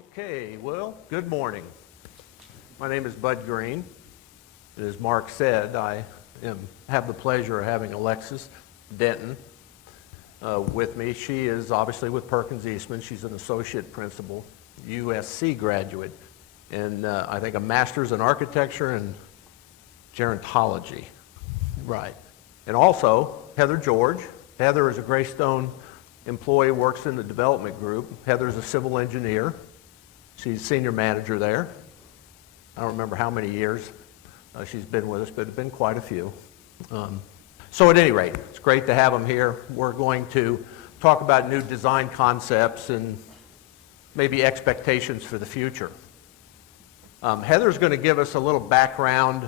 Okay, well, good morning. My name is Bud Green. As Mark said, I have the pleasure of having Alexis Denton with me. She is obviously with Perkins Eastman. She's an associate principal, USC graduate, and I think a master's in architecture and gerontology. Right. And also, Heather George. Heather is a Greystone employee, works in the development group. Heather's a civil engineer. She's senior manager there. I don't remember how many years she's been with us, but it's been quite a few. So at any rate, it's great to have them here. We're going to talk about new design concepts and maybe expectations for the future. Heather's going to give us a little background,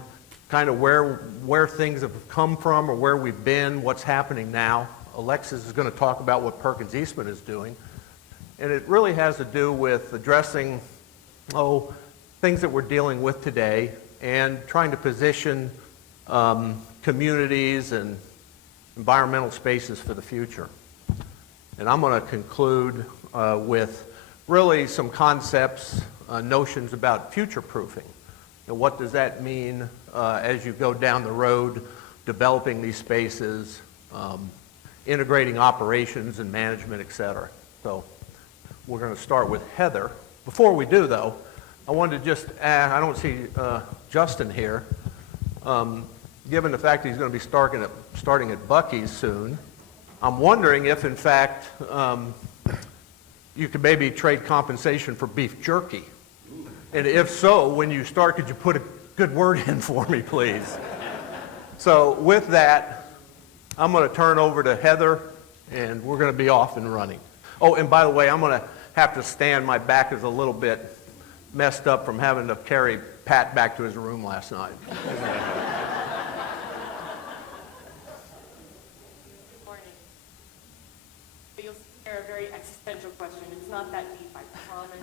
kind of where things have come from or where we've been, what's happening now. Alexis is going to talk about what Perkins Eastman is doing. And it really has to do with addressing, things that we're dealing with today and trying to position communities and environmental spaces for the future. And I'm going to conclude with really some concepts, notions about future-proofing. And what does that mean as you go down the road developing these spaces, integrating operations and management, et cetera. So we're going to start with Heather. Before we do, though, I wanted to just add, I don't see Justin here. Given the fact that he's going to be starting at Buc-ee's soon, I'm wondering if, in fact, you could maybe trade compensation for beef jerky. And if so, when you start, could you put a good word in for me, please? So with that, I'm going to turn over to Heather, and we're going to be off and running. Oh, and by the way, I'm going to have to stand. My back is a little bit messed up from having to carry Pat back to his room last night. Good morning. You'll hear a very existential question. It's not that deep, I promise.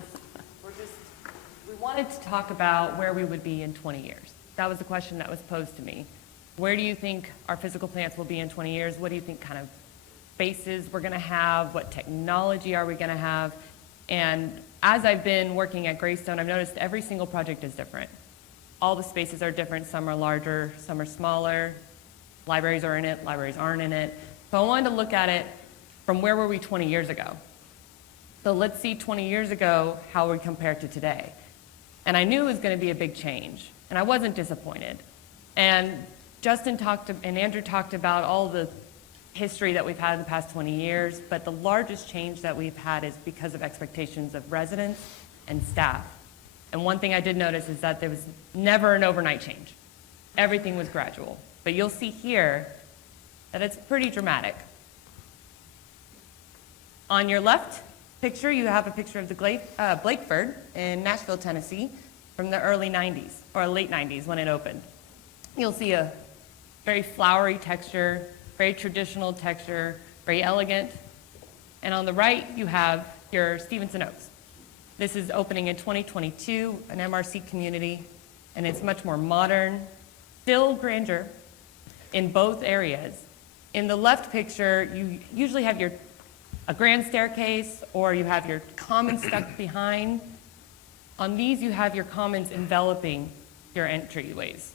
We wanted to talk about where we would be in 20 years. That was the question that was posed to me. Where do you think our physical plants will be in 20 years? What do you think kind of spaces we're going to have? What technology are we going to have? And as I've been working at Greystone, I've noticed every single project is different. All the spaces are different. Some are larger, some are smaller. Libraries are in it, libraries aren't in it. So I wanted to look at it from where were we 20 years ago. So let's see 20 years ago how we compare to today. And I knew it was going to be a big change, and I wasn't disappointed. And Justin and Andrew talked about all the history that we've had in the past 20 years, but the largest change that we've had is because of expectations of residents and staff. And one thing I did notice is that there was never an overnight change. Everything was gradual. But you'll see here that it's pretty dramatic. On your left picture, you have a picture of the Blakeford in Nashville, Tennessee from the early 90s, or late 90s when it opened. You'll see a very flowery texture, very traditional texture, very elegant. And on the right, you have your Stevenson Oaks. This is opening in 2022, an MRC community, and it's much more modern, still grandeur in both areas. In the left picture, you usually have a grand staircase, or you have your commons stuck behind. On these, you have your commons enveloping your entryways.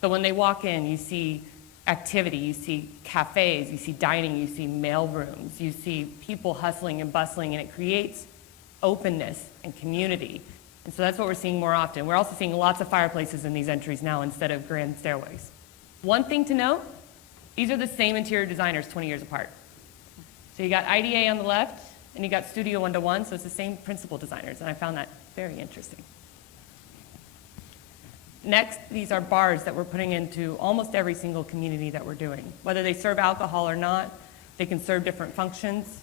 So when they walk in, you see activity, you see cafes, you see dining, you see mail rooms, you see people hustling and bustling, and it creates openness and community. And so that's what we're seeing more often. We're also seeing lots of fireplaces in these entries now instead of grand stairways. One thing to note, these are the same interior designers 20 years apart. So you got IDA on the left, and you got Studio 1-to-1, so it's the same principal designers, and I found that very interesting. Next, these are bars that we're putting into almost every single community that we're doing. Whether they serve alcohol or not, they can serve different functions.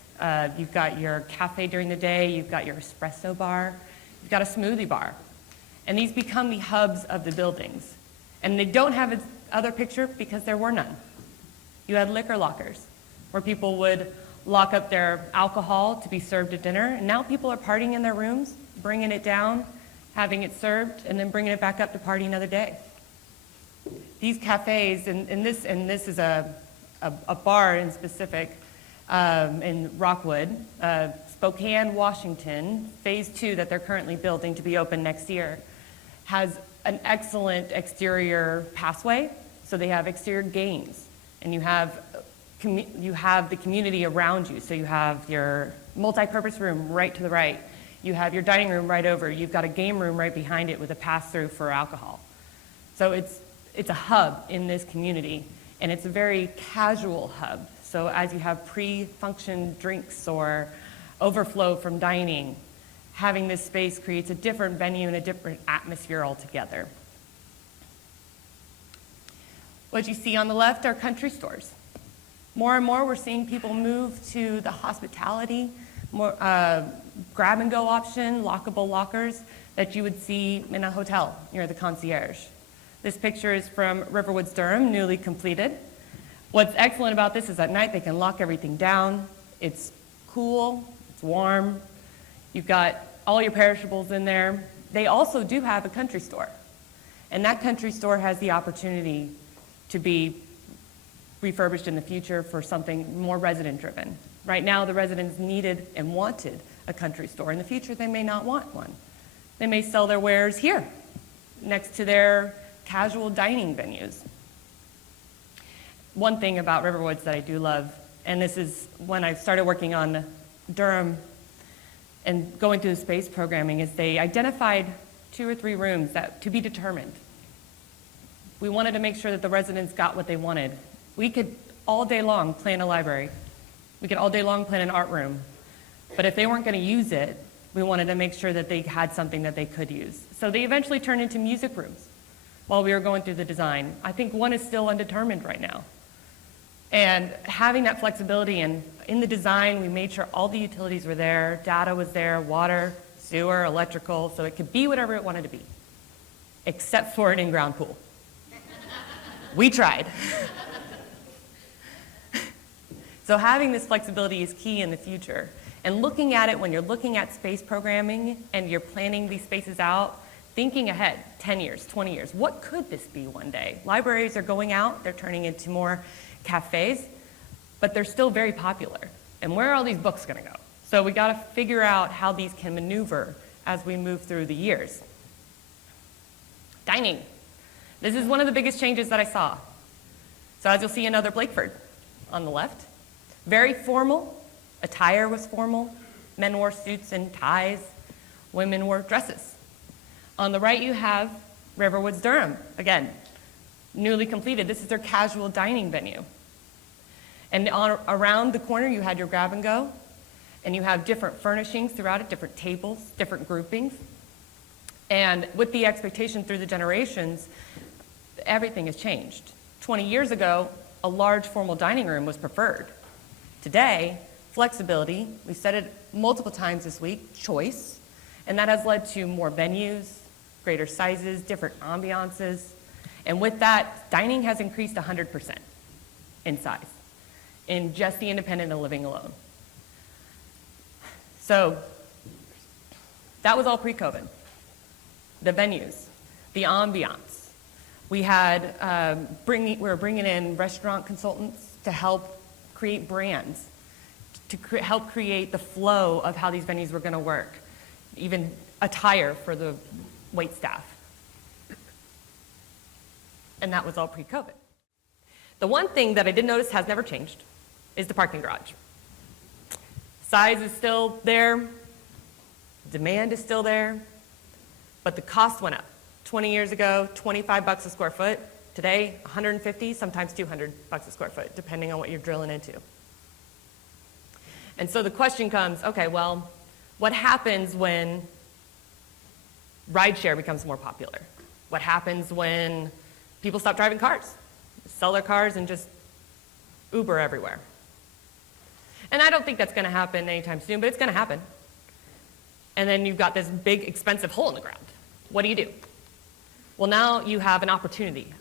You've got your cafe during the day, you've got your espresso bar, you've got a smoothie bar. And these become the hubs of the buildings. And they don't have another picture because there were none. You had liquor lockers, where people would lock up their alcohol to be served at dinner. And now people are partying in their rooms, bringing it down, having it served, and then bringing it back up to party another day. These cafes, and this is a bar in specific in Rockwood, Spokane, Washington, phase 2 that they're currently building to be open next year, has an excellent exterior passway. So they have exterior games, and you have the community around you. So you have your multi-purpose room right to the right. You have your dining room right over. You've got a game room right behind it with a pass-through for alcohol. So it's a hub in this community, and it's a very casual hub. So as you have pre-function drinks or overflow from dining, having this space creates a different venue and a different atmosphere altogether. What you see on the left are country stores. More and more, we're seeing people move to the hospitality, more grab-and-go option, lockable lockers that you would see in a hotel near the concierge. This picture is from Riverwoods Durham, newly completed. What's excellent about this is at night they can lock everything down. It's cool, it's warm. You've got all your perishables in there. They also do have a country store. And that country store has the opportunity to be refurbished in the future for something more resident-driven. Right now, the residents needed and wanted a country store. In the future, they may not want one. They may sell their wares here, next to their casual dining venues. One thing about Riverwoods that I do love, and this is when I started working on Durham and going through the space programming, is they identified 2 or 3 rooms that to be determined. We wanted to make sure that the residents got what they wanted. We could all day long plan a library. We could all day long plan an art room. But if they weren't going to use it, we wanted to make sure that they had something that they could use. So they eventually turned into music rooms while we were going through the design. I think one is still undetermined right now. And having that flexibility, and in the design, we made sure all the utilities were there, data was there, water, sewer, electrical, so it could be whatever it wanted to be, except for an in-ground pool. We tried. So having this flexibility is key in the future. And looking at it when you're looking at space programming and you're planning these spaces out, thinking ahead, 10 years, 20 years, what could this be one day? Libraries are going out, they're turning into more cafes, but they're still very popular. And where are all these books gonna go? So we gotta figure out how these can maneuver as we move through the years. Dining. This is one of the biggest changes that I saw. So as you'll see another Blakeford on the left. Very formal, attire was formal. Men wore suits and ties, women wore dresses. On the right you have Riverwoods Durham, again, newly completed. This is their casual dining venue. And around the corner you had your grab and go, and you have different furnishings throughout it, different tables, different groupings. And with the expectation through the generations, everything has changed. 20 years ago, a large formal dining room was preferred. Today, flexibility, we said it multiple times this week, choice, and that has led to more venues, greater sizes, different ambiances, and with that, dining has increased 100% in size in just the independent and living alone. So that was all pre-COVID. The venues, the ambiance. We were bringing in restaurant consultants to help create brands, to help create the flow of how these venues were going to work, even attire for the wait staff. And that was all pre-COVID. The one thing that I did notice has never changed is the parking garage. Size is still there, demand is still there, but the cost went up. 20 years ago, 25 bucks a square foot. Today, 150, sometimes 200 bucks a square foot, depending on what you're drilling into. And so the question comes, okay, well, what happens when rideshare becomes more popular? What happens when people stop driving cars, sell their cars and just Uber everywhere? And I don't think that's going to happen anytime soon, but it's going to happen. And then you've got this big, expensive hole in the ground. What do you do? Well, now you have an opportunity.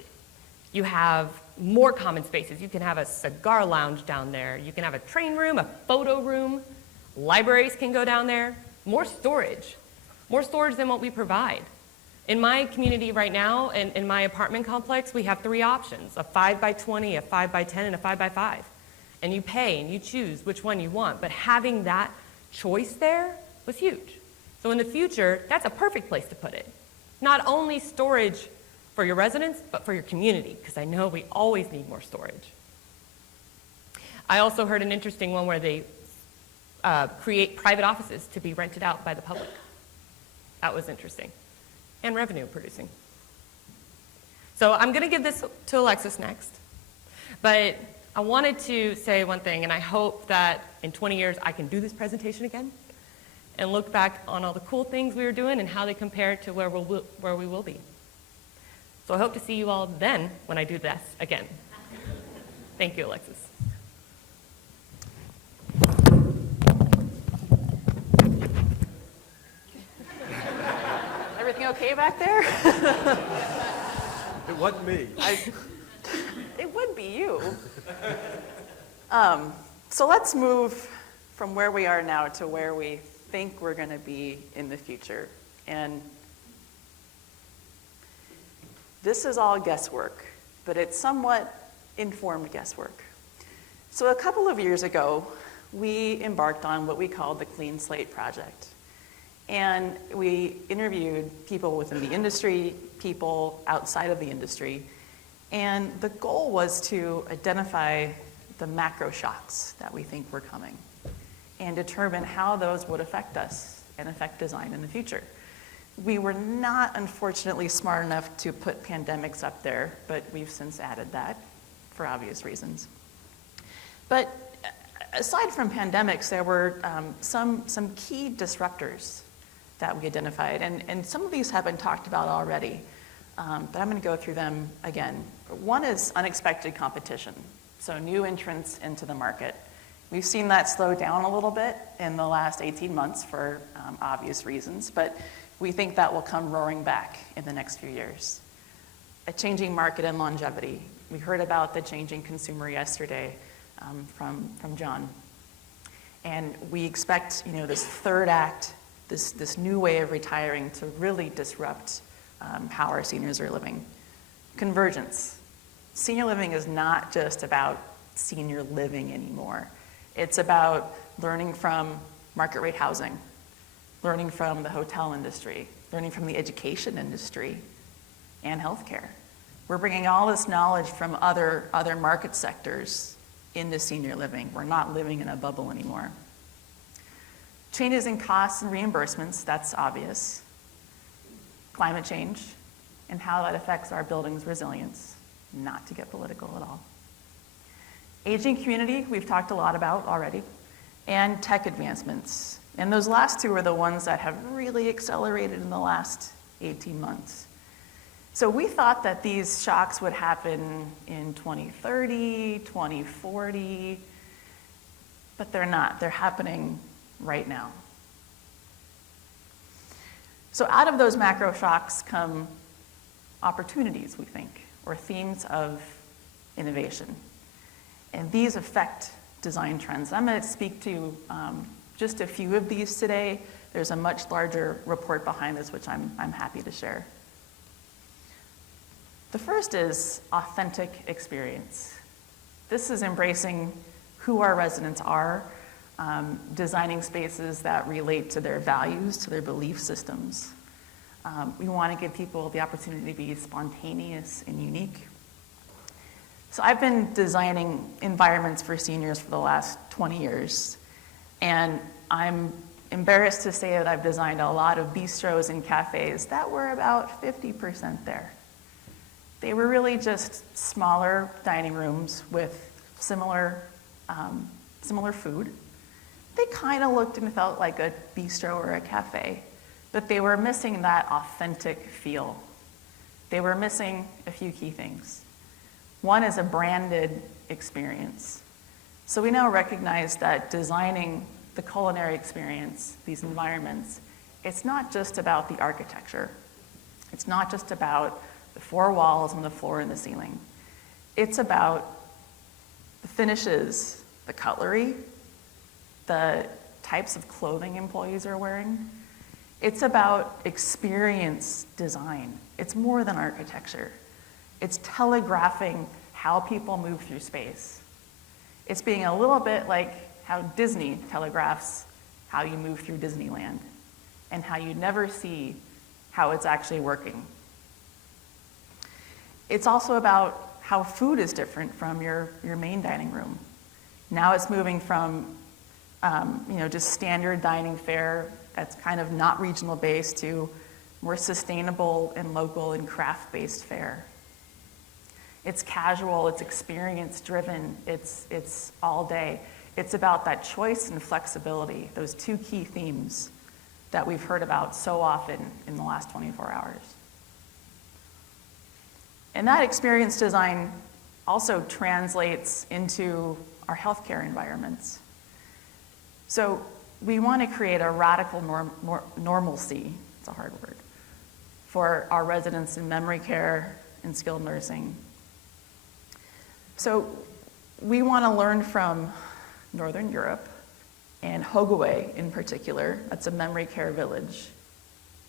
You have more common spaces. You can have a cigar lounge down there. You can have a train room, a photo room. Libraries can go down there. More storage than what we provide. In my community right now, in my apartment complex, we have 3 options, a 5x20, a 5x10, and a 5x5. And you pay and you choose which one you want. But having that choice there was huge. So in the future, that's a perfect place to put it. Not only storage for your residents, but for your community, because I know we always need more storage. I also heard an interesting one where they create private offices to be rented out by the public. That was interesting. And revenue producing. So I'm going to give this to Alexis next. But I wanted to say one thing, and I hope that in 20 years I can do this presentation again and look back on all the cool things we were doing and how they compare to where we will be. So I hope to see you all then when I do this again. Thank you, Alexis. Everything okay back there? It wasn't me. It would be you. So let's move from where we are now to where we think we're going to be in the future. And this is all guesswork, but it's somewhat informed guesswork. So a couple of years ago, we embarked on what we called the Clean Slate Project. And we interviewed people within the industry, people outside of the industry, and the goal was to identify the macro shocks that we think were coming and determine how those would affect us and affect design in the future. We were not, unfortunately, smart enough to put pandemics up there, but we've since added that for obvious reasons. But aside from pandemics, there were some key disruptors that we identified, and some of these have been talked about already, but I'm going to go through them again. One is unexpected competition, so new entrants into the market. We've seen that slow down a little bit in the last 18 months for obvious reasons, but we think that will come roaring back in the next few years. A changing market and longevity. We heard about the changing consumer yesterday from John. And we expect, this third act, this new way of retiring to really disrupt how our seniors are living. Convergence. Senior living is not just about senior living anymore. It's about learning from market rate housing, learning from the hotel industry, learning from the education industry, and healthcare. We're bringing all this knowledge from other market sectors into senior living. We're not living in a bubble anymore. Changes in costs and reimbursements, that's obvious. Climate change and how that affects our building's resilience, not to get political at all. Aging community, we've talked a lot about already, and tech advancements. And those last two are the ones that have really accelerated in the last 18 months. So we thought that these shocks would happen in 2030, 2040, but they're not. They're happening right now. So out of those macro shocks come opportunities, we think, or themes of innovation. And these affect design trends. I'm going to speak to just a few of these today. There's a much larger report behind this, which I'm happy to share. The first is authentic experience. This is embracing who our residents are, designing spaces that relate to their values, to their belief systems. We want to give people the opportunity to be spontaneous and unique. So I've been designing environments for seniors for the last 20 years, and I'm embarrassed to say that I've designed a lot of bistros and cafes that were about 50% there. They were really just smaller dining rooms with similar food. They kind of looked and felt like a bistro or a cafe, but they were missing that authentic feel. They were missing a few key things. One is a branded experience. So we now recognize that designing the culinary experience, these environments, it's not just about the architecture. It's not just about the four walls and the floor and the ceiling. It's about the finishes, the cutlery, the types of clothing employees are wearing. It's about experience design. It's more than architecture. It's telegraphing how people move through space. It's being a little bit like how Disney telegraphs how you move through Disneyland and how you never see how it's actually working. It's also about how food is different from your main dining room. Now it's moving from just standard dining fare that's kind of not regional based to more sustainable and local and craft based fare. It's casual, it's experience driven, it's all day. It's about that choice and flexibility, those two key themes that we've heard about so often in the last 24 hours. And that experience design also translates into our healthcare environments. So we want to create a radical normalcy, it's a hard word, for our residents in memory care and skilled nursing. So we want to learn from Northern Europe and Hogeway in particular. That's a memory care village.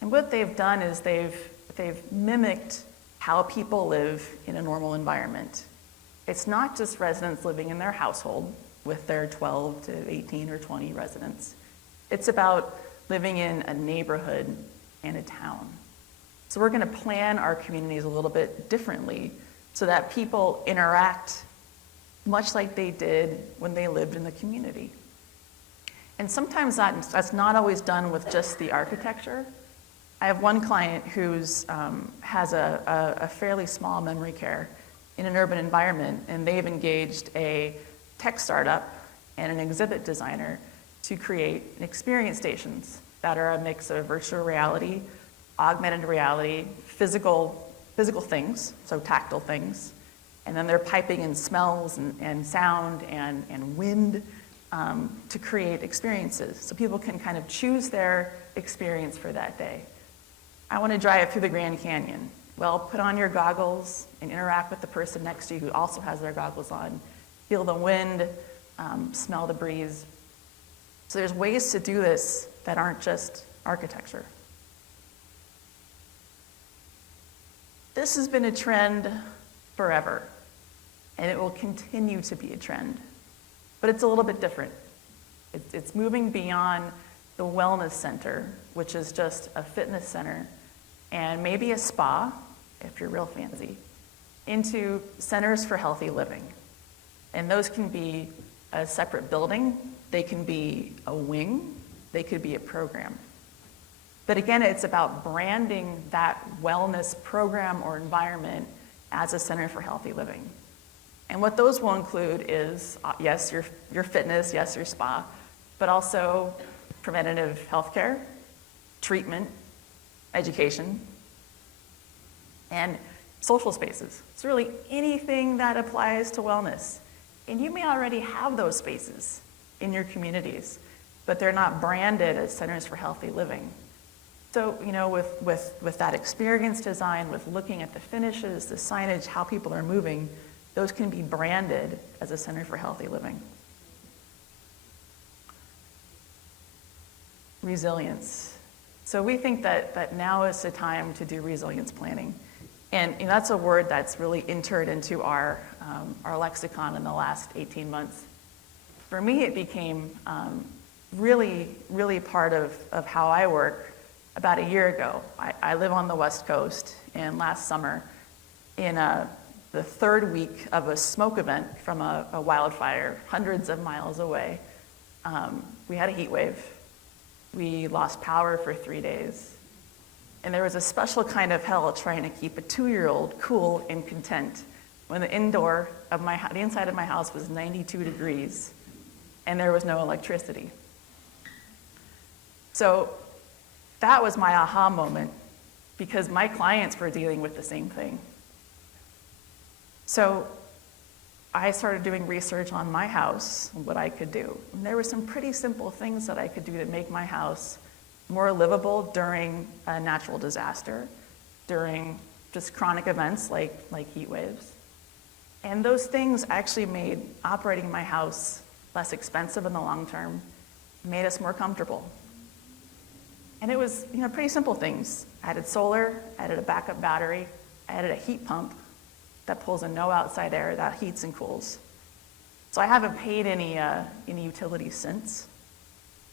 And what they've done is they've mimicked how people live in a normal environment. It's not just residents living in their household with their 12 to 18 or 20 residents. It's about living in a neighborhood and a town. So we're going to plan our communities a little bit differently so that people interact much like they did when they lived in the community. And sometimes that's not always done with just the architecture. I have one client who's has a fairly small memory care in an urban environment, and they've engaged a tech startup and an exhibit designer to create experience stations that are a mix of virtual reality, augmented reality, physical things, so tactile things, and then they're piping in smells and sound and wind to create experiences. So people can kind of choose their experience for that day. I want to drive through the Grand Canyon. Well, put on your goggles and interact with the person next to you who also has their goggles on. Feel the wind, smell the breeze. So there's ways to do this that aren't just architecture. This has been a trend forever, and it will continue to be a trend. But it's a little bit different. It's moving beyond the wellness center, which is just a fitness center, and maybe a spa, if you're real fancy, into centers for healthy living. And those can be a separate building, they can be a wing, they could be a program. But again, it's about branding that wellness program or environment as a center for healthy living. And what those will include is, yes, your fitness, yes, your spa, but also preventative healthcare, treatment, education, and social spaces. It's really anything that applies to wellness. And you may already have those spaces in your communities, but they're not branded as centers for healthy living. So, with that experience design, with looking at the finishes, the signage, how people are moving, those can be branded as a center for healthy living. Resilience. So we think that now is the time to do resilience planning. And that's a word that's really entered into our lexicon in the last 18 months. For me, it became really, really part of how I work about a year ago. I live on the West Coast, and last summer, in the third week of a smoke event from a wildfire hundreds of miles away, we had a heat wave. We lost power for 3 days. And there was a special kind of hell trying to keep a 2-year-old cool and content when the inside of my house was 92 degrees and there was no electricity. So that was my aha moment, because my clients were dealing with the same thing. So I started doing research on my house and what I could do. And there were some pretty simple things that I could do to make my house more livable during a natural disaster, during just chronic events like heat waves. And those things actually made operating my house less expensive in the long term, made us more comfortable. And it was pretty simple things. I added solar, I added a backup battery, I added a heat pump that pulls in no outside air, that heats and cools. So I haven't paid any utilities since.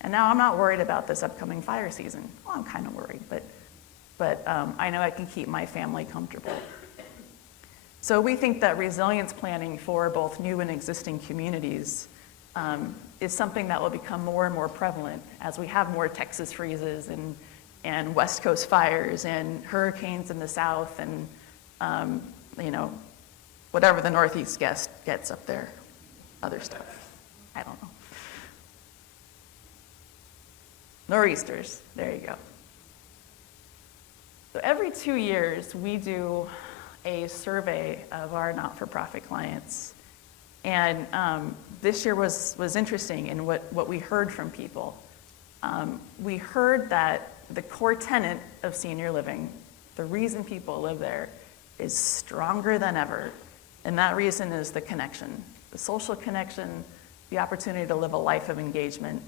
And now I'm not worried about this upcoming fire season. Well, I'm kind of worried, but I know I can keep my family comfortable. So we think that resilience planning for both new and existing communities is something that will become more and more prevalent as we have more Texas freezes and West Coast fires and hurricanes in the south and whatever the Northeast gets up there, other stuff. I don't know. Nor'easters, there you go. So every 2 years, we do a survey of our not-for-profit clients. And this year was interesting in what we heard from people. We heard that the core tenet of senior living, the reason people live there, is stronger than ever. And that reason is the connection, the social connection, the opportunity to live a life of engagement.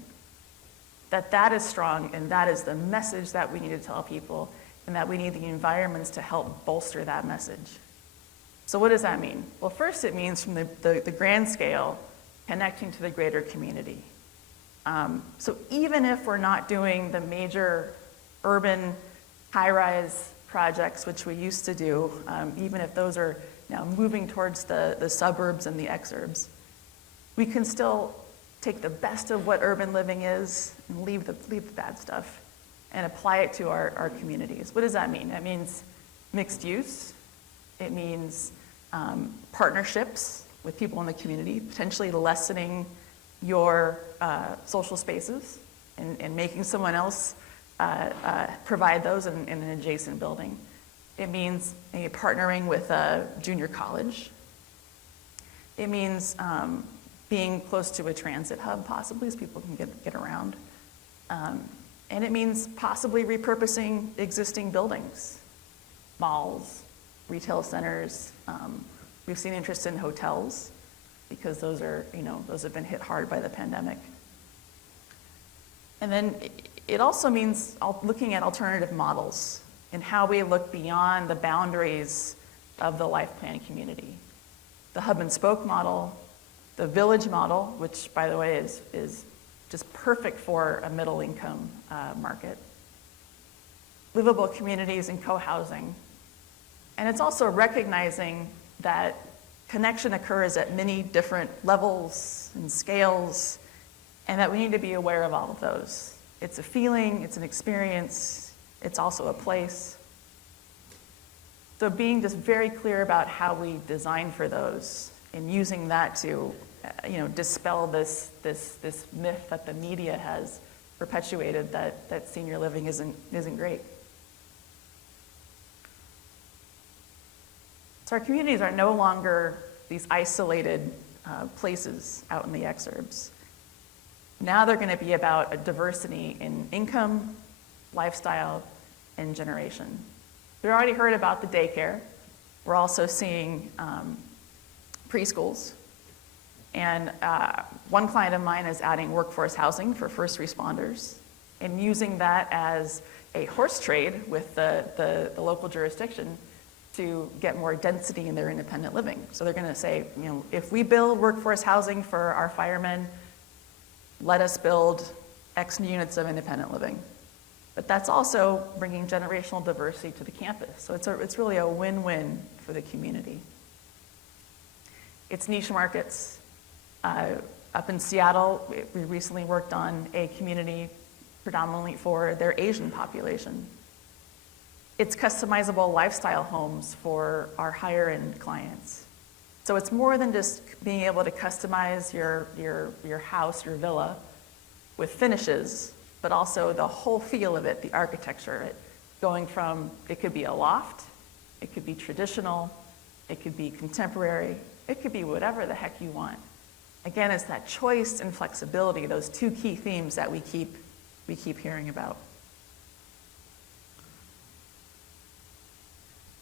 That is strong, and that is the message that we need to tell people, and that we need the environments to help bolster that message. So what does that mean? Well, first it means from the grand scale, connecting to the greater community. So even if we're not doing the major urban high-rise projects, which we used to do, even if those are now moving towards the suburbs and the exurbs, we can still take the best of what urban living is and leave the bad stuff and apply it to our communities. What does that mean? That means mixed use. It means partnerships with people in the community, potentially lessening your social spaces and making someone else provide those in an adjacent building. It means partnering with a junior college. It means being close to a transit hub, possibly, so people can get around. And it means possibly repurposing existing buildings, malls, retail centers. We've seen interest in hotels because those have been hit hard by the pandemic. And then it also means looking at alternative models and how we look beyond the boundaries of the life plan community. The hub and spoke model, the village model, which, by the way, is just perfect for a middle income market. Livable communities and co-housing. And it's also recognizing that connection occurs at many different levels and scales, and that we need to be aware of all of those. It's a feeling, it's an experience, it's also a place. So being just very clear about how we design for those and using that to dispel this myth that the media has perpetuated that senior living isn't great. So our communities are no longer these isolated places out in the exurbs. Now they're going to be about a diversity in income, lifestyle, and generation. We already heard about the daycare. We're also seeing preschools. And one client of mine is adding workforce housing for first responders and using that as a horse trade with the local jurisdiction to get more density in their independent living. So they're going to say, if we build workforce housing for our firemen, let us build X units of independent living. But that's also bringing generational diversity to the campus. So it's really a win-win for the community. It's niche markets. Up in Seattle, we recently worked on a community predominantly for their Asian population. It's customizable lifestyle homes for our higher-end clients. So it's more than just being able to customize your house, your villa, with finishes, but also the whole feel of it, the architecture, going from, it could be a loft, it could be traditional, it could be contemporary, it could be whatever the heck you want. Again, it's that choice and flexibility, those two key themes that we keep hearing about.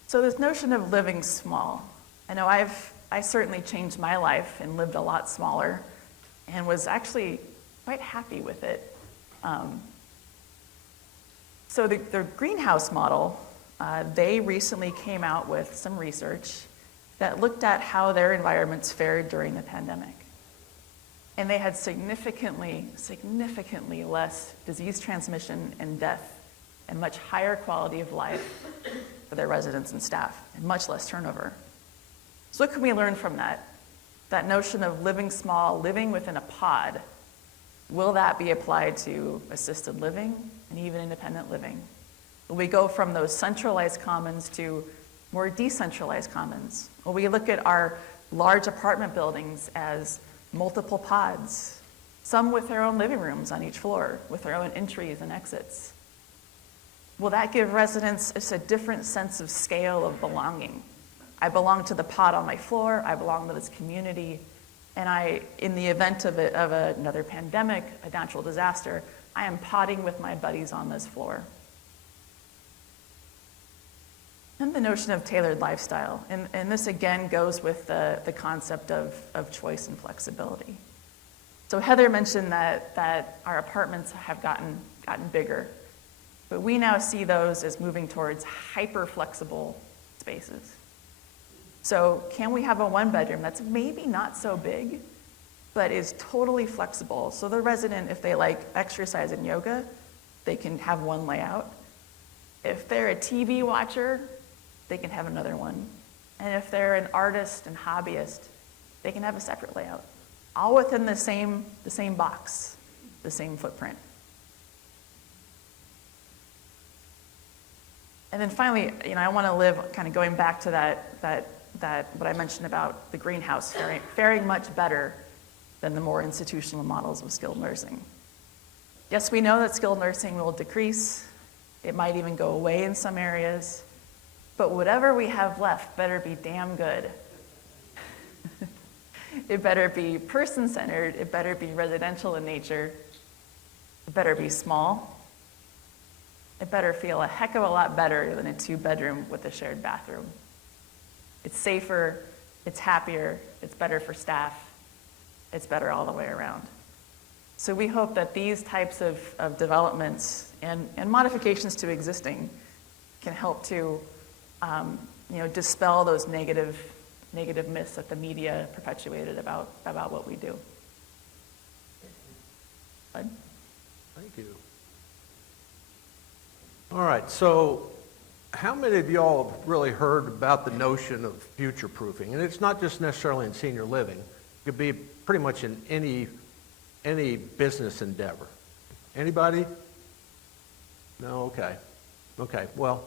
So this notion of living small, I know I certainly changed my life and lived a lot smaller and was actually quite happy with it. So the greenhouse model, they recently came out with some research that looked at how their environments fared during the pandemic. And they had significantly less disease transmission and death and much higher quality of life for their residents and staff and much less turnover. So what can we learn from that? That notion of living small, living within a pod, will that be applied to assisted living and even independent living? Will we go from those centralized commons to more decentralized commons? Will we look at our large apartment buildings as multiple pods, some with their own living rooms on each floor, with their own entries and exits? Will that give residents just a different sense of scale of belonging? I belong to the pod on my floor, I belong to this community, and in the event of another pandemic, a natural disaster, I am podding with my buddies on this floor. And the notion of tailored lifestyle, and this again goes with the concept of choice and flexibility. So Heather mentioned that our apartments have gotten bigger, but we now see those as moving towards hyper-flexible spaces. So can we have a one-bedroom that's maybe not so big, but is totally flexible? So the resident, if they like exercise and yoga, they can have one layout. If they're a TV watcher, they can have another one. And if they're an artist and hobbyist, they can have a separate layout. All within the same box, the same footprint. And then finally, I want to live kind of going back to that what I mentioned about the greenhouse faring much better than the more institutional models of skilled nursing. Yes, we know that skilled nursing will decrease. It might even go away in some areas. But whatever we have left better be damn good. It better be person-centered. It better be residential in nature. It better be small. It better feel a heck of a lot better than a 2-bedroom with a shared bathroom. It's safer, it's happier, it's better for staff, it's better all the way around. So we hope that these types of developments and modifications to existing can help to dispel those negative myths that the media perpetuated about what we do. Bud? Thank you. All right, so how many of y'all have really heard about the notion of future-proofing? And it's not just necessarily in senior living. It could be pretty much in any business endeavor. Anybody? No? Okay. Well,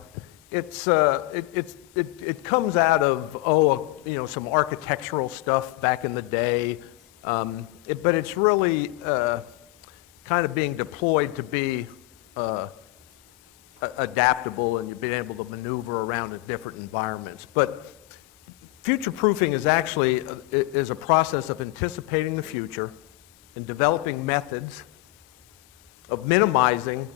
it comes out of some architectural stuff back in the day, but it's really kind of being deployed to be adaptable, and you've been able to maneuver around in different environments. But future-proofing is actually a process of anticipating the future and developing methods of minimizing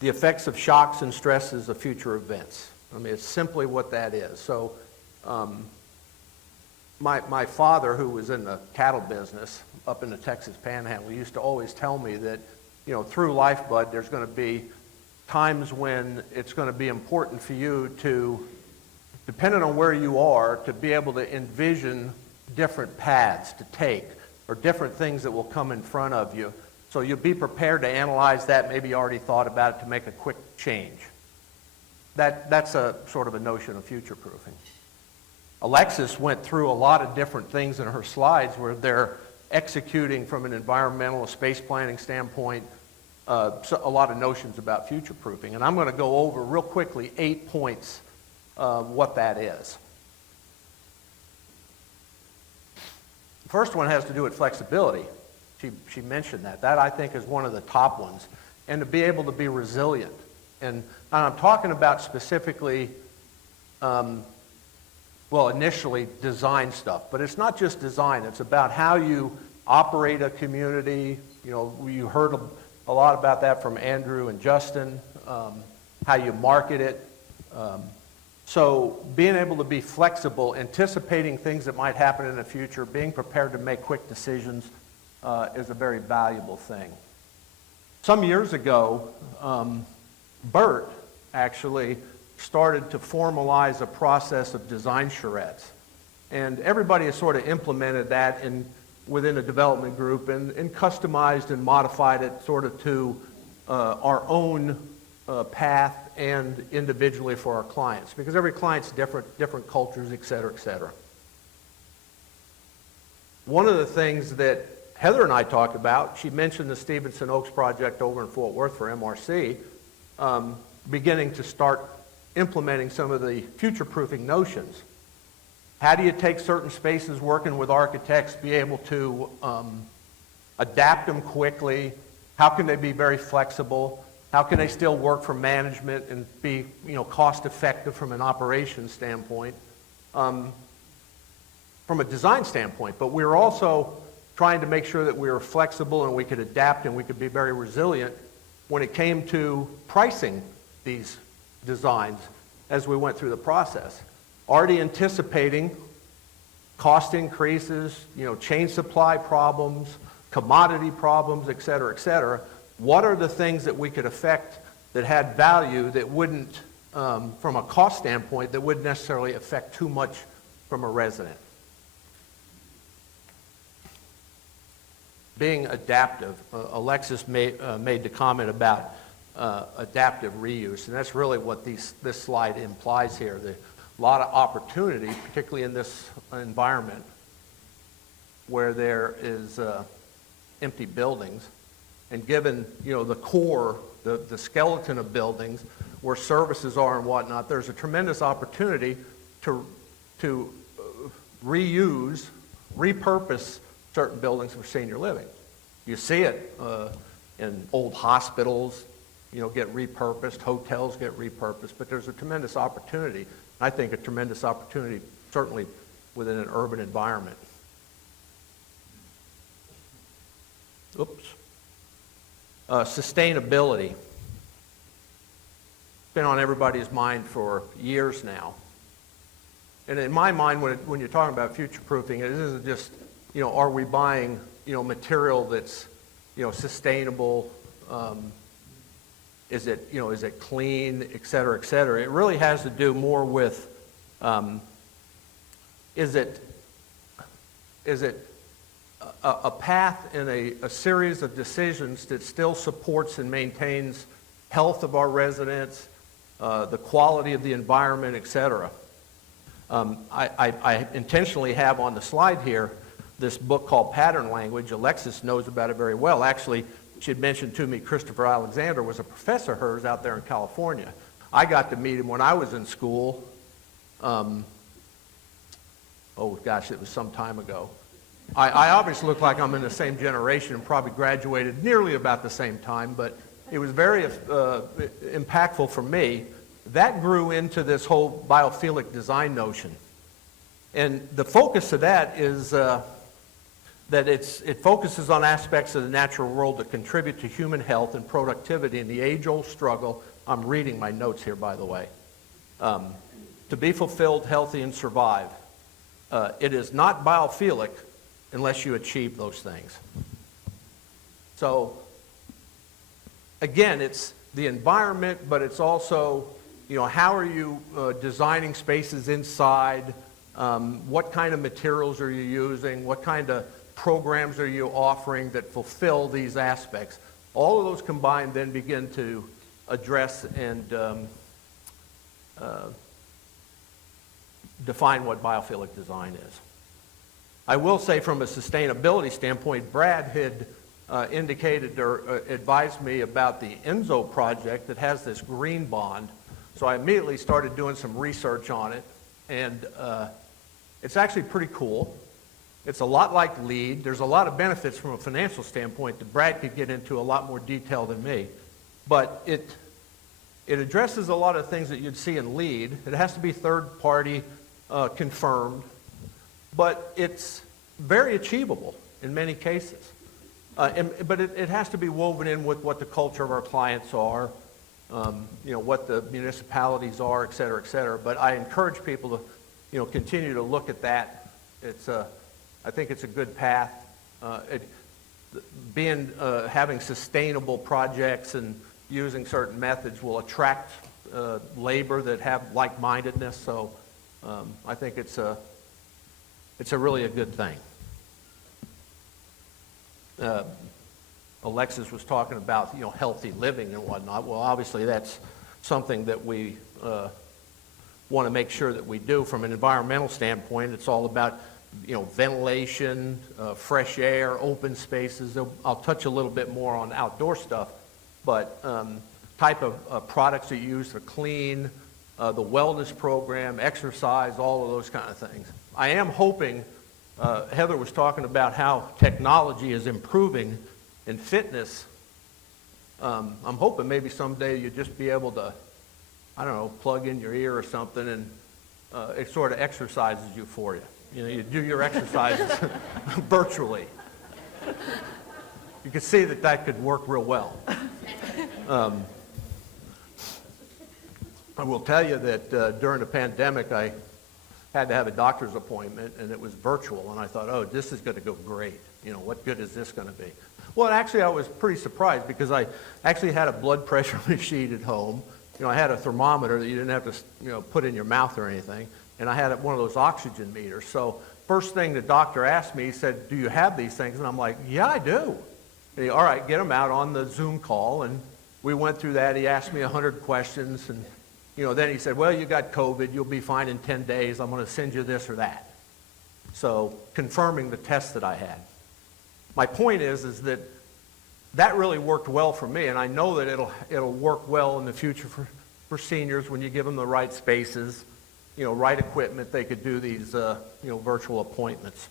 the effects of shocks and stresses of future events. I mean, it's simply what that is. So my father, who was in the cattle business up in the Texas Panhandle, used to always tell me that, through life, Bud, there's going to be times when it's going to be important for you to, depending on where you are, to be able to envision different paths to take or different things that will come in front of you. So you'll be prepared to analyze that, maybe you already thought about it, to make a quick change. That's a sort of a notion of future-proofing. Alexis went through a lot of different things in her slides where they're executing from an environmental, space planning standpoint, so a lot of notions about future-proofing. And I'm going to go over real quickly 8 points what that is. The first one has to do with flexibility. She mentioned that. That, I think, is one of the top ones. And to be able to be resilient. And I'm talking about specifically, initially design stuff. But it's not just design. It's about how you operate a community. You heard a lot about that from Andrew and Justin, how you market it. So being able to be flexible, anticipating things that might happen in the future, being prepared to make quick decisions is a very valuable thing. Some years ago, Bert actually started to formalize a process of design charrettes. And everybody has sort of implemented that in within a development group and customized and modified it sort of to our own path and individually for our clients, because every client's different cultures, et cetera, et cetera. One of the things that Heather and I talked about, she mentioned the Stevenson Oaks project over in Fort Worth for MRC, beginning to start implementing some of the future-proofing notions. How do you take certain spaces, working with architects, be able to adapt them quickly? How can they be very flexible? How can they still work for management and be, cost-effective from an operations standpoint, from a design standpoint? But we were also trying to make sure that we were flexible and we could adapt and we could be very resilient when it came to pricing these designs as we went through the process. Already anticipating cost increases, chain supply problems, commodity problems, et cetera, what are the things that we could affect that had value that wouldn't, from a cost standpoint, that wouldn't necessarily affect too much from a resident? Being adaptive, Alexis made the comment about adaptive reuse, and that's really what this slide implies here. A lot of opportunity, particularly in this environment where there is empty buildings, and given the core, the skeleton of buildings, where services are and whatnot, there's a tremendous opportunity to reuse, repurpose certain buildings for senior living. You see it in old hospitals, get repurposed, hotels get repurposed, but there's a tremendous opportunity. I think a tremendous opportunity, certainly within an urban environment. Oops. Sustainability. It's been on everybody's mind for years now. And in my mind, when you're talking about future-proofing, it isn't just, are we buying, material that's, sustainable, is it clean, et cetera, et cetera. It really has to do more with, is it a path in a series of decisions that still supports and maintains health of our residents, the quality of the environment, et cetera. I intentionally have on the slide here this book called Pattern Language. Alexis knows about it very well. Actually, she had mentioned to me Christopher Alexander was a professor of hers out there in California. I got to meet him when I was in school. Oh gosh, it was some time ago. I obviously look like I'm in the same generation and probably graduated nearly about the same time, but it was very impactful for me. That grew into this whole biophilic design notion. And the focus of that is that it focuses on aspects of the natural world that contribute to human health and productivity in the age-old struggle. I'm reading my notes here, by the way. To be fulfilled, healthy, and survive. It is not biophilic unless you achieve those things. So, again, it's the environment, but it's also, how are you designing spaces inside? What kind of materials are you using? What kind of programs are you offering that fulfill these aspects? All of those combined then begin to address and define what biophilic design is. I will say from a sustainability standpoint, Brad had indicated or advised me about the Enzo project that has this green bond. So I immediately started doing some research on it, and it's actually pretty cool. It's a lot like LEED. There's a lot of benefits from a financial standpoint that Brad could get into a lot more detail than me. But it addresses a lot of things that you'd see in LEED. It has to be third-party confirmed, but it's very achievable in many cases. But it has to be woven in with what the culture of our clients are, what the municipalities are, et cetera, et cetera. But I encourage people to, continue to look at that. I think it's a good path. Having sustainable projects and using certain methods will attract labor that have like-mindedness. So I think it's a really a good thing. Alexis was talking about, healthy living and whatnot. Well, obviously that's something that we want to make sure that we do. From an environmental standpoint, it's all about, ventilation, fresh air, open spaces. I'll touch a little bit more on outdoor stuff, but type of products that you use to clean, the wellness program, exercise, all of those kind of things. I am hoping, Heather was talking about how technology is improving in fitness. I'm hoping maybe someday you'll just be able to, plug in your ear or something and it sort of exercises you for you. You do your exercises virtually. You can see that could work real well. I will tell you that during the pandemic, I had to have a doctor's appointment, and it was virtual, and I thought, oh, this is going to go great. What good is this going to be? Well, actually, I was pretty surprised because I actually had a blood pressure machine at home. I had a thermometer that you didn't have to, put in your mouth or anything, and I had one of those oxygen meters. So first thing the doctor asked me, he said, do you have these things? And I'm like, yeah, I do. And he, all right, get them out on the Zoom call, and we went through that. He asked me 100 questions, and then he said, well, you got COVID. You'll be fine in 10 days. I'm going to send you this or that. So confirming the test that I had. My point is that really worked well for me, and I know that it'll work well in the future for seniors when you give them the right spaces, right equipment. They could do these, virtual appointments.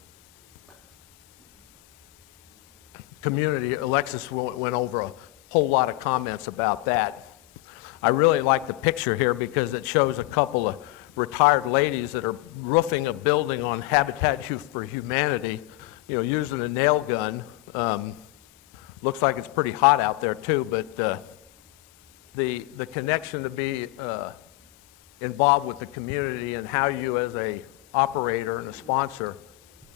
Community, Alexis went over a whole lot of comments about that. I really like the picture here because it shows a couple of retired ladies that are roofing a building on Habitat for Humanity, using a nail gun. Looks like it's pretty hot out there too, but the connection to be involved with the community and how you as a operator and a sponsor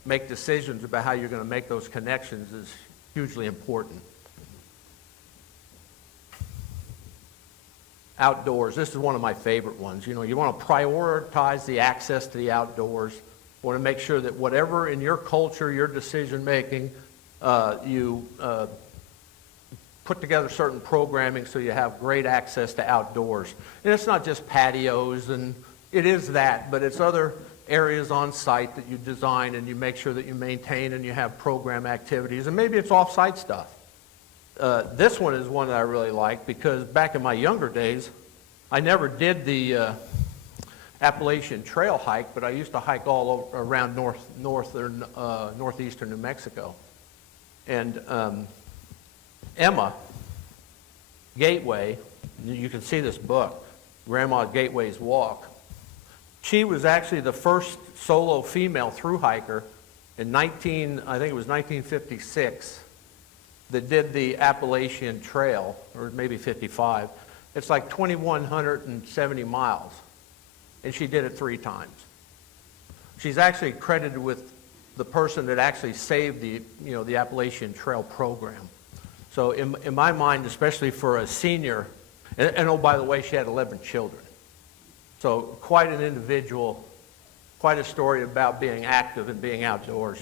make decisions about how you're going to make those connections is hugely important. Outdoors, this is one of my favorite ones. You want to prioritize the access to the outdoors. You want to make sure that whatever in your culture, your decision making, you put together certain programming so you have great access to outdoors. And it's not just patios, and it is that, but it's other areas on site that you design and you make sure that you maintain and you have program activities, and maybe it's off-site stuff. This one is one that I really like because back in my younger days, I never did the Appalachian Trail hike, but I used to hike all around northeastern New Mexico. And Emma Gateway, you can see this book, Grandma Gateway's Walk. She was actually the first solo female thru hiker in 1956. That did the Appalachian Trail, or maybe 55. It's like 2,170 miles, and she did it 3 times. She's actually credited with the person that actually saved the Appalachian Trail program. So in my mind, especially for a senior, and oh, by the way, she had 11 children. So quite an individual, quite a story about being active and being outdoors.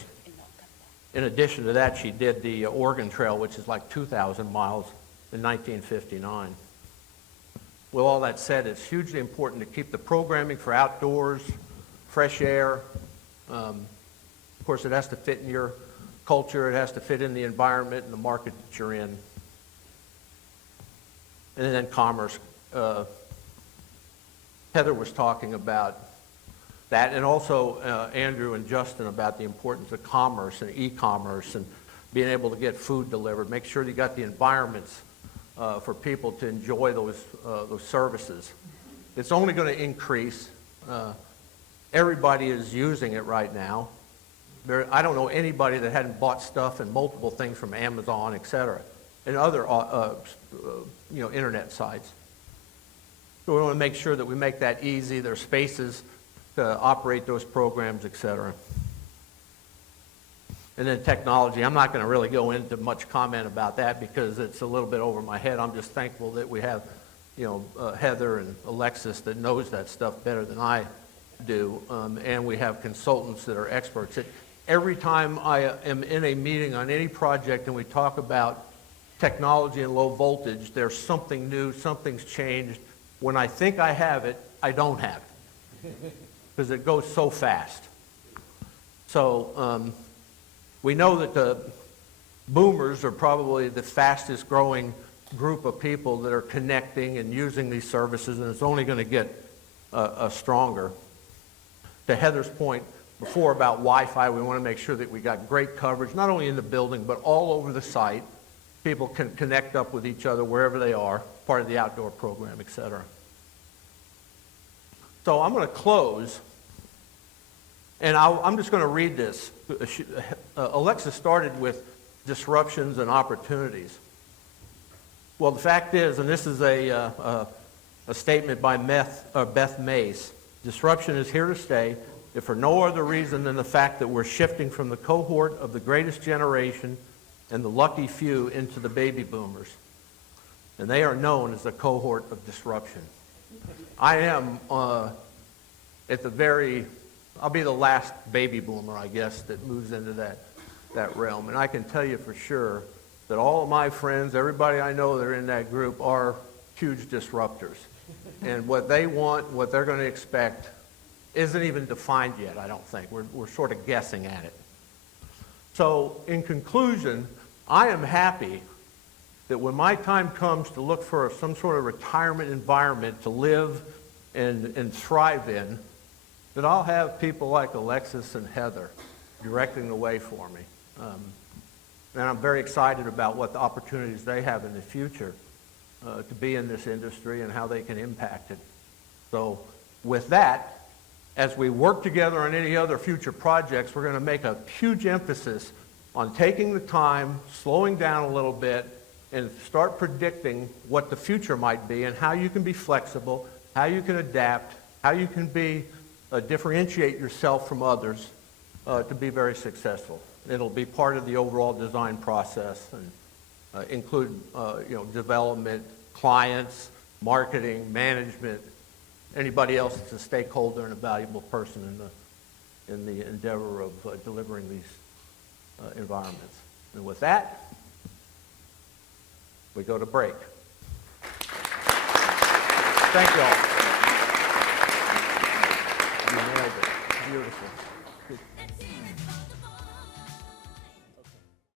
In addition to that, she did the Oregon Trail, which is like 2,000 miles in 1959. With all that said, it's hugely important to keep the programming for outdoors, fresh air. Of course, it has to fit in your culture. It has to fit in the environment and the market that you're in. And then commerce. Heather was talking about that, and also Andrew and Justin about the importance of commerce and e-commerce and being able to get food delivered. Make sure you got the environments for people to enjoy those services. It's only going to increase. Everybody is using it right now. I don't know anybody that hadn't bought stuff and multiple things from Amazon, etc., and other internet sites. So we want to make sure that we make that easy. There's spaces to operate those programs, etc. And then technology. I'm not going to really go into much comment about that because it's a little bit over my head. I'm just thankful that we have, Heather and Alexis that knows that stuff better than I do, and we have consultants that are experts. every time I am in a meeting on any project and we talk about technology and low voltage, there's something new, something's changed. When I think I have it, I don't have it, because it goes so fast. So we know that the boomers are probably the fastest growing group of people that are connecting and using these services, and it's only going to get stronger. To Heather's point before about Wi-Fi, we want to make sure that we got great coverage, not only in the building, but all over the site. People can connect up with each other wherever they are, part of the outdoor program, et cetera. So I'm going to close, and I'm just going to read this. Alexis started with disruptions and opportunities. Well, the fact is, and this is a statement by Beth Mace, disruption is here to stay, if for no other reason than the fact that we're shifting from the cohort of the greatest generation and the lucky few into the baby boomers. And they are known as the cohort of disruption. I am I'll be the last baby boomer, I guess, that moves into that realm. And I can tell you for sure that all of my friends, everybody I know that are in that group, are huge disruptors. And what they want, what they're going to expect, isn't even defined yet, I don't think. We're sort of guessing at it. So in conclusion, I am happy that when my time comes to look for some sort of retirement environment to live and thrive in, that I'll have people like Alexis and Heather directing the way for me. And I'm very excited about what the opportunities they have in the future to be in this industry and how they can impact it. So with that, as we work together on any other future projects, we're going to make a huge emphasis on taking the time, slowing down a little bit, and start predicting what the future might be and how you can be flexible, how you can adapt, how you can differentiate yourself from others to be very successful. It'll be part of the overall design process and include development, clients, marketing, management, anybody else that's a stakeholder and a valuable person in the endeavor of delivering these environments. And with that, we go to break. Thank you all. You nailed it. Beautiful. Good.